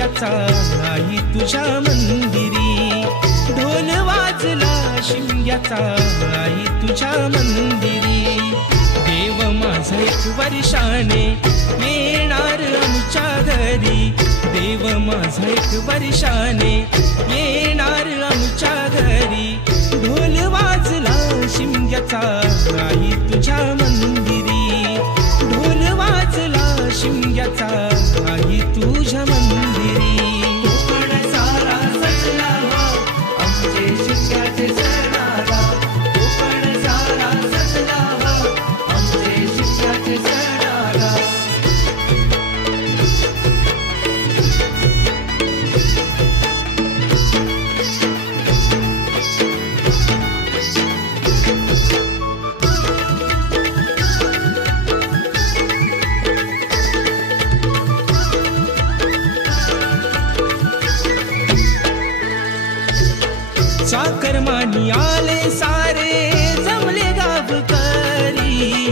शिमग्याचा आई तुझ्या मंदिरी, ढोल वाजला शिमग्याचा आई तुझ्या मंदिरी. देव माझा एक वर्षाने येणार आमच्या घरी, देव माझा एक वर्षाने येणार आमच्या घरी. ढोल वाजला शिमग्याचा आई तुझ्या मंदिरी, ढोल वाजला शिमग्याचा आई तुझ्या मंदिरी. कोकण सारा सजला आमचे शिमग्याचे सणाला, कोकण सारा सजला आमचे शिमग्याचे सणाला. चाकरमानी आले सारे जमले गावकरी,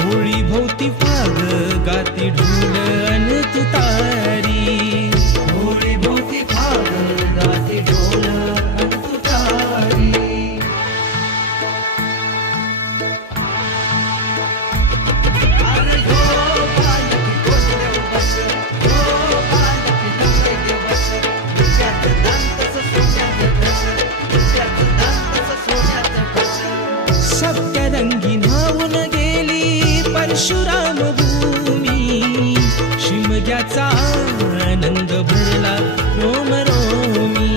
होळी भोवती फाग गाती ढोल अन तुतारी. होळी भोवती फाग गाते ढोल अन तुतारी. अरे हो पालकी कोंडे बस, हो पालकी नवरे बस, त्यात दांतच सोन्याचं कस, त्यात दांतच सोन्याचं कस. सप्तरंगी न्हावून गेली परशुराम भूमी, शिमग्याचा आनंद भरला रोम रोमी.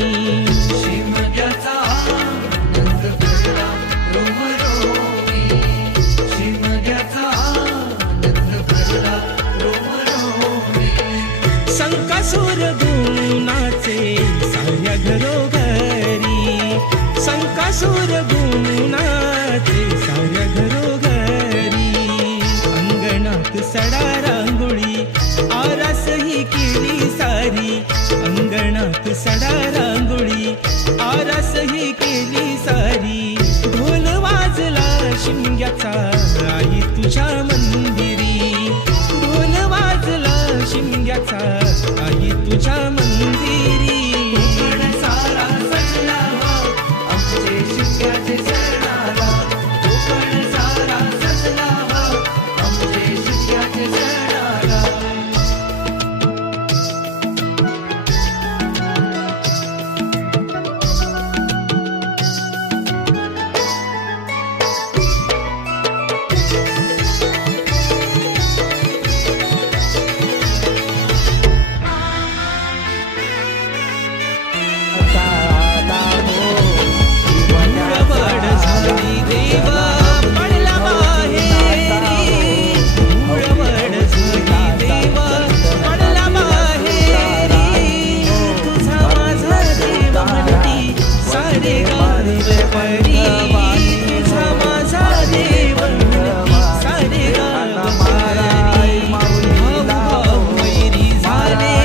शिमग्याचा आनंद भरला रोमरोमी, शिमग्याचा आनंद भरला रोमरोमी. संकासुर गुणाचे साऱ्या घरोघरी, संकासुर गुणाचे साऱ्या घरोघरी. अंगणात सडा रांगोळी आरास ही केली सारी, अंगणात सडा रांगोळी आरास ही केली सारी. ढोल वाजला शिमग्याचा आई तुझ्या मंदिरी, ढोल वाजला शिमग्याचा आई तुझ्या मंदिरी. कोकण सारा सजला आमचे शिमग्याचे सणाला, कोकण सारा सजला आमचे शिमग्याचे सणाला. धूळवड झाली देवा पडला बाहेरी, धूळवड झाली देवा पडला बाहेरी. तुझा माझा देव म्हणती सारे गाव परी, तुझा माझा देव म्हणती सारे गाव परी. भाऊ भाऊ वैरी झाले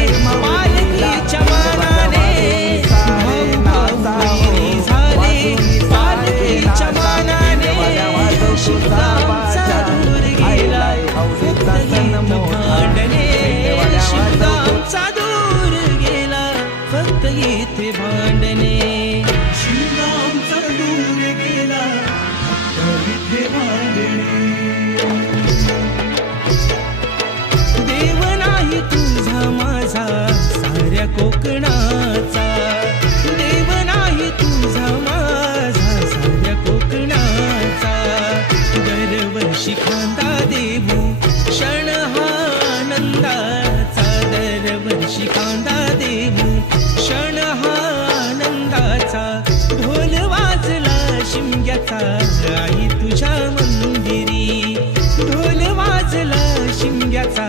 पालखीच्या मानाने, भाऊ भाऊ वैरी झाले पालखीच्या मानाने. शिवगामचा दूर गेला फक्त गीत भांडणे, शिवगामचा दूर गेला फक्त इथे भांडणे. शिवगामचा दूर गेला फक्त इथे भांडणे. देव नाही तुझा माझा साऱ्या कोकणाचा, देव नाही तुझा माझा साऱ्या कोकणाचा. दरवर्षी खांदा देऊ क्षण हा आनंदाचा, दरवर्षी खांदा देऊ क्षण हा आनंदाचा. ढोल वाजला शिमग्याचा आई तुझ्या मंदिरी, ढोल वाजला शिमग्याचा